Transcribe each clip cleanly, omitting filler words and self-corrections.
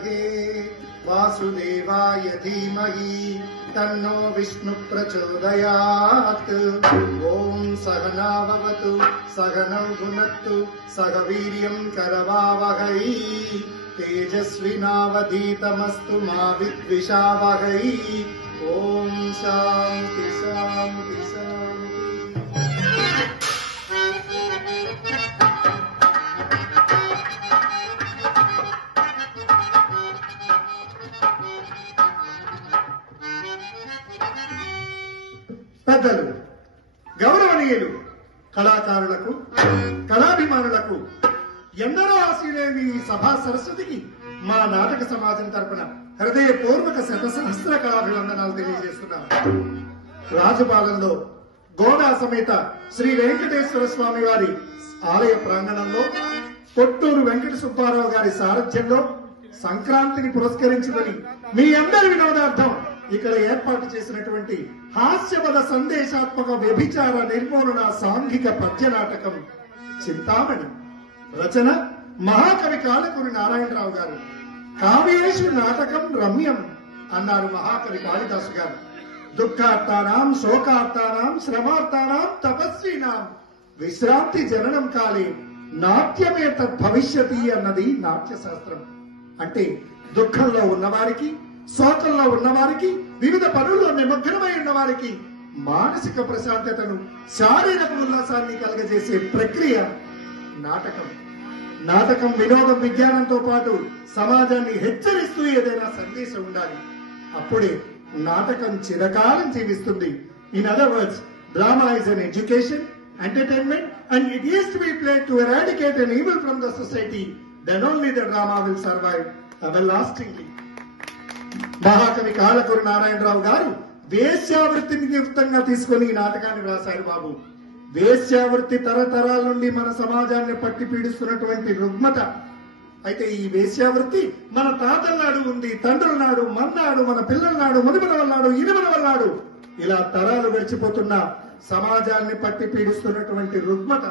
विद्महे वासुदेवाय धीमहि तन्नो विष्णु प्रचोदयात्। ओम सहना भवतु सहनौ भुनक्तु सह वीर्यं करवावहै तेजस्विनावधीतमस्तु मा विद्विषावहै। ओम शांति शांति शांति। పెద్దలు, గౌరవనీయులు, కళాకారులకు, కళాభిమానులకు ఎందరో ఆశీలేని ఈ సభా సరస్వతికి మా నాటక సమాజం తరపున హృదయపూర్వక శతసహస్ర కళాభివందనాలు తెలియజేస్తున్నాం. రాజపాలెంలో గోడా సమేత శ్రీ వెంకటేశ్వర స్వామి వారి ఆలయ ప్రాంగణంలో పొట్టూరు వెంకట సుబ్బారావు గారి సారథ్యంలో సంక్రాంతిని పురస్కరించుకొని మీ అందరి వినోదార్థం ఇక్కడ ఏర్పాటు చేసినటువంటి హాస్యపద సందేశాత్మక వ్యభిచార నిర్మూలన సాంఘిక పద్య నాటకం చింతామణి. రచన మహాకవి కాళకూరి నారాయణరావు గారు. కావ్యేషు నాటకం రమ్యం అన్నారు మహాకవి కాళిదాసు గారు. దుఃఖార్తానాం శోకార్తానాం శ్రమార్తానాం తపస్వీనాం విశ్రాంతి జననం కాలే నాట్యమే తద్భవిష్యతి అన్నది నాట్య శాస్త్రం. అంటే దుఃఖంలో ఉన్నవారికి, శోకంలో ఉన్నవారికి, వివిధ పనుల్లో నిమగ్నమై ఉన్నవారికి మానసిక ప్రశాంతతను, శారీరక ఉల్లాసాన్ని కలగజేసే ప్రక్రియ నాటకం. నాటకం వినోదం, విజ్ఞానంతో పాటు సమాజాన్ని హెచ్చరిస్తూ ఏదైనా సందేశం ఉండాలి. అప్పుడే నాటకం చిరకాలం జీవిస్తుంది. In other words, drama is an education, entertainment, and it is to be played to eradicate an evil from the society. Then only the drama will survive everlastingly. మహాకవి కాళకూరి నారాయణరావు గారు వేశ్యావృత్తిని యుక్తంగా తీసుకుని ఈ నాటకాన్ని రాశారు. బాబు, వేశ్యావృత్తి తరతరాల నుండి మన సమాజాన్ని పట్టి పీడిస్తున్నటువంటి రుగ్మత. అయితే ఈ వేశ్యావృత్తి మన తాతల నాడు ఉంది, తండ్రుల నాడు, మన్నాడు, మన పిల్లల నాడు, మునిమనవల నాడు, ఇనుమనవల నాడు, ఇలా తరాలు గడిచిపోతున్న సమాజాన్ని పట్టి పీడిస్తున్నటువంటి రుగ్మత.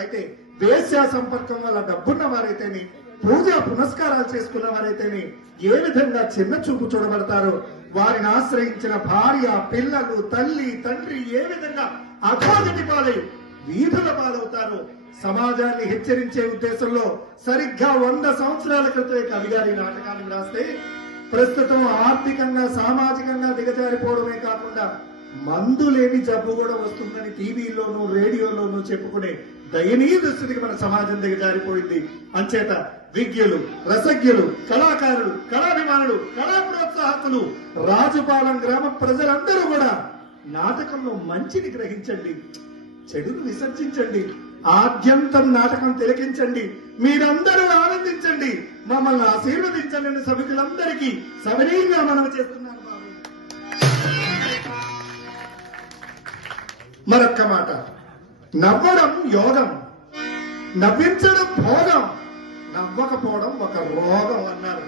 అయితే వేశ్యా సంపర్కం వల్ల డబ్బున్న వారైతేనే, పూజా పునస్కారాలు చేసుకున్న వారైతేనే ఏ విధంగా చిన్న చూపు చూడబడతారో, వారిని ఆశ్రయించిన భార్య, పిల్లలు, తల్లి, తండ్రి ఏ విధంగా అధోగతి పాలై వీధుల పాలవుతారో సమాజాన్ని హెచ్చరించే ఉద్దేశంలో సరిగ్గా 100 సంవత్సరాల క్రితమే కవిగారి నాటకాన్ని రాస్తే ప్రస్తుతం ఆర్థికంగా, సామాజికంగా దిగజారిపోవడమే కాకుండా మందు లేని జబ్బు కూడా వస్తుందని టీవీలోనూ, రేడియోలోనూ చెప్పుకునే దయనీయ దుస్థితికి మన సమాజం దిగజారిపోయింది. అంచేత విజ్ఞులు, రసజ్ఞులు, కళాకారులు, కళాభిమానులు, కళా ప్రోత్సాహకులు, రాజుపాలెం గ్రామ ప్రజలందరూ కూడా నాటకంలో మంచిని గ్రహించండి, చెడును విసర్జించండి, ఆద్యంతం నాటకం తిలకించండి, మీరందరూ ఆనందించండి, మమ్మల్ని ఆశీర్వదించండి అని సభికులందరికీ సవినయంగా మనం చేస్తున్నాను. బాబు, మరొక్క మాట, నవ్వడం యోగం, నవ్వించడం భోగం, నవ్వకపోవడం ఒక రోగం అన్నారు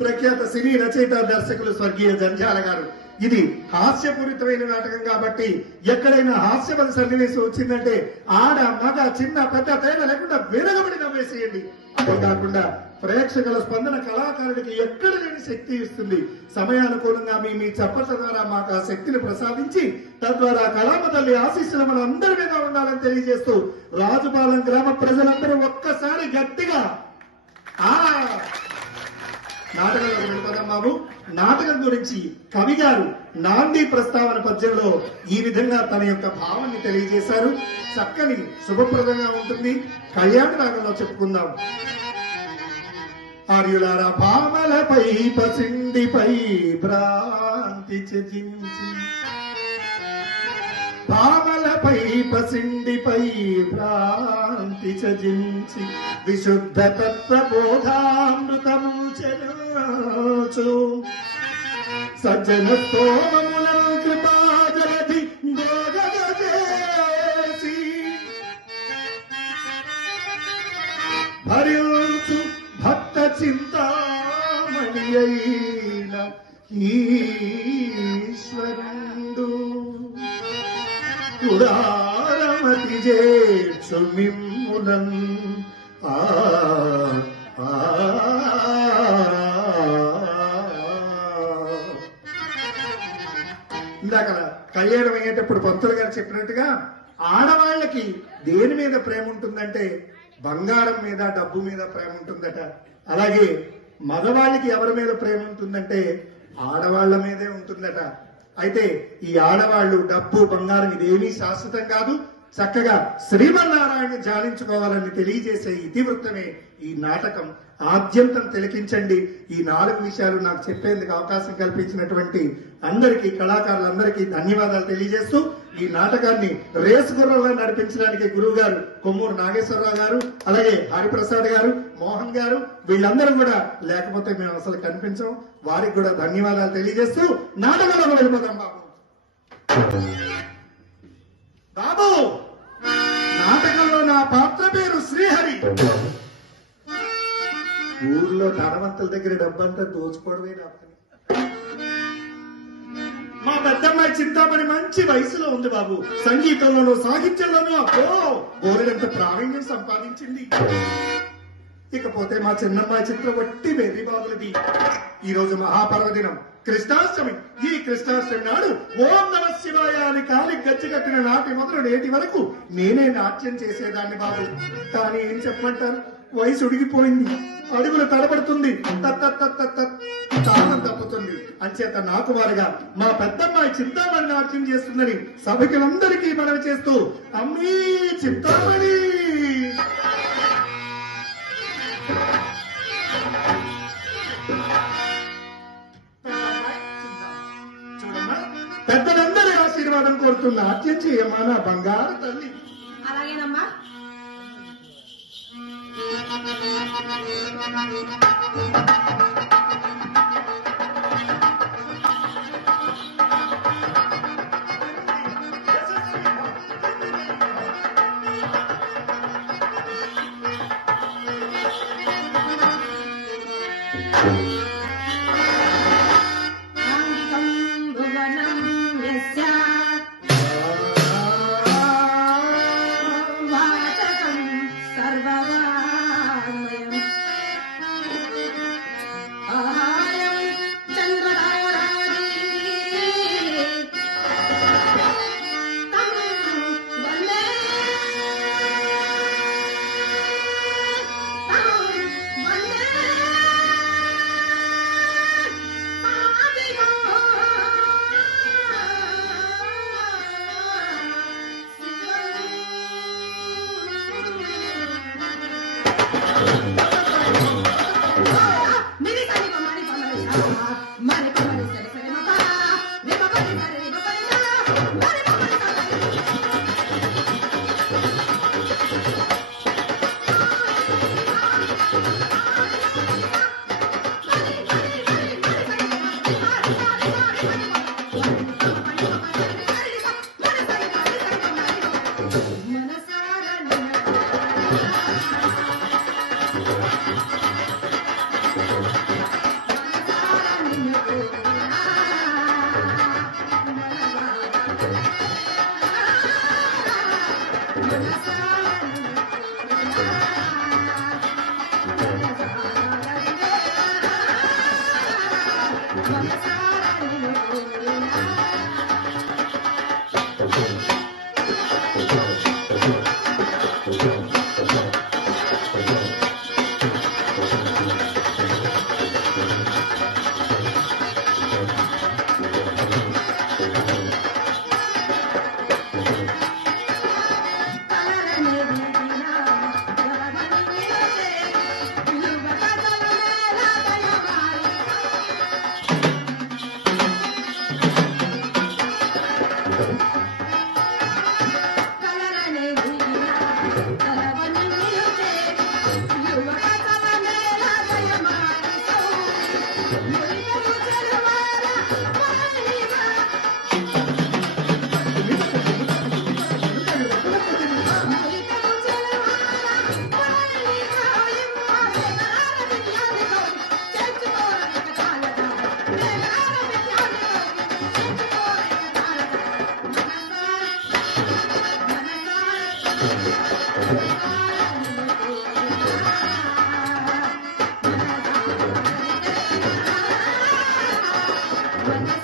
ప్రఖ్యాత సినీ రచయిత, దర్శకులు స్వర్గీయ జంధ్యాల గారు. ఇది హాస్యపూరితమైన నాటకం కాబట్టి ఎక్కడైనా హాస్యపద సన్నివేశం వచ్చిందంటే ఆడ, మగ, చిన్న, పెద్ద తేడా లేకుండా విరగబడి నవ్వేసేయండి. అదే కాకుండా ప్రేక్షకుల స్పందన కళాకారుడికి ఎక్కడ లేని శక్తి ఇస్తుంది. సమయానుకూలంగా మీ చప్పట్ల ద్వారా మాకు ఆ శక్తిని ప్రసాదించి తద్వారా కళామ తల్లి ఆశీస్సులు మన అందరి మీద ఉండాలని తెలియజేస్తూ రాజుపాలెం గ్రామ ప్రజలందరూ ఒక్కసారి గట్టిగా నాటకంలో వెళ్ళిపోదాం. బాబు, నాటకం గురించి కవి గారు నాంది ప్రస్తావన పద్యంలో ఈ విధంగా తన యొక్క భావాన్ని తెలియజేశారు. చక్కని శుభప్రదంగా ఉంటుంది. కళ్యాణ రాగంలో చెప్పుకుందాం. ఆర్యులారా, పామలపై పసిండిపై భ్రాంతి త్యజించి, పామలపై పసిండిపై భ్రాంతి త్యజించి విశుద్ధ తత్వబోధామృతము చెరుచు సజ్జన స్తోమముల కృపాజలధి గోగజేసి భరించు భక్త చింతామణి అయిన ఈశ్వరుండు ఉదారమతి చేర్చు మిమ్ములన్ ఆ కళ్యాణం అయ్యేటప్పుడు పంతులు గారు చెప్పినట్టుగా ఆడవాళ్ళకి దేని మీద ప్రేమ ఉంటుందంటే బంగారం మీద, డబ్బు మీద ప్రేమ ఉంటుందట. అలాగే మగవాళ్ళకి ఎవరి మీద ప్రేమ ఉంటుందంటే ఆడవాళ్ల మీదే ఉంటుందట. అయితే ఈ ఆడవాళ్లు డబ్బు, బంగారం ఇదేమీ శాశ్వతం కాదు. చక్కగా శ్రీమన్నారాయణ ధ్యానించుకోవాలని తెలియజేసే ఇతివృత్తమే ఈ నాటకం. ఆద్యంతం తిలకించండి. ఈ 4 విషయాలు నాకు చెప్పేందుకు అవకాశం కల్పించినటువంటి అందరికీ, కళాకారులందరికీ ధన్యవాదాలు తెలియజేస్తూ ఈ నాటకాన్ని రేసు గుర్రంలో నడిపించడానికి గురువు గారు కొమ్మూరు నాగేశ్వరరావు గారు, అలాగే హరిప్రసాద్ గారు, మోహన్ గారు, వీళ్ళందరూ కూడా లేకపోతే మేము అసలు కనిపించం. వారికి కూడా ధన్యవాదాలు తెలియజేస్తూ నాటకంలో వెళ్ళిపోతాం. బాబు, నాటకంలో నా పాత్ర పేరు శ్రీహరి. ఊర్లో ధనవంతుల దగ్గర డబ్బంతా దోచుకోవడమే నా పని. మా పెద్దమ్మాయి చింతామణి మంచి వయసులో ఉంది బాబు. సంగీతంలోనూ సాహిత్యంలోనూ బోరెడంత ప్రావీణ్యం సంపాదించింది. ఇకపోతే మా చిన్నమ్మాయి చిత్రవట్టి వెర్రి బాబులది. ఈ రోజు మహాపర్వదినం కృష్ణాష్టమి. ఈ కృష్ణాష్టమి నాడు ఓం నమ శివాయ అని కాలి గచ్చి కట్టిన నాటి మొదలు నేటి వరకు నేనే నాట్యం చేసేదాన్ని బాబు. కానీ ఏం చెప్పమంటారు, వయసు ఉడిగిపోయింది, అడుగులు తడబడుతుంది, తాళం తప్పుతుంది. అంచేత నాకు వారిగా మా పెద్దమ్మాయి చింతామణి నాట్యం చేస్తుందని సభకులందరికీ మనవి చేస్తూ, అమ్మీ చింతామణి. చూడమ్మా, పెద్దలందరి ఆశీర్వాదం కోరుతున్న నాట్యం చేయమ్మా నా బంగారు తల్లి. అలాగేనమ్మా. When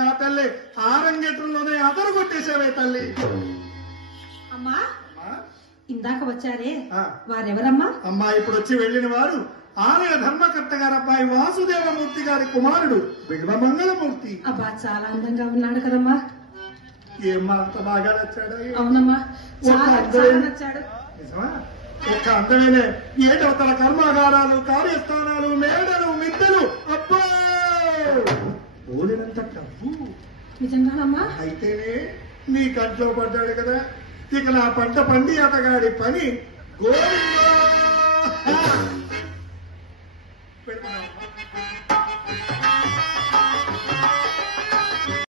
నా తల్లి ఆరంగేట్రంలోనే అదరు కొట్టేశావే తల్లి. అమ్మా అమ్మా, ఇందాక వచ్చారే ఆ. వారెవరమ్మా? అమ్మా ఇప్పుడు వచ్చి వెళ్లిన వారు ఆలయ ధర్మకర్త గారి అబ్బాయి వాసుదేవమూర్తి గారి కుమారుడు బిల్వమంగళమూర్తి. అబ్బా చాలా అందంగా ఉన్నాడు కదమ్మా. ఏమ్మా అంత బాగా నచ్చాడు? అవునమ్మా, చాలా ఒక చాలా అందమైన- నచ్చాడు. నిజమా? ఒక్క అందమైన ఏటవతల కర్మాగారాలు, కార్యస్థానాలు, మేడలు, మిద్దెలు, అబ్బా బోలినంత డబ్బు. నిజంగానమ్మా? అయితేనే నీ కంట్లో పడ్డాడు కదా, ఇక నా పంట పండి అతగాడి పని గోవిందా.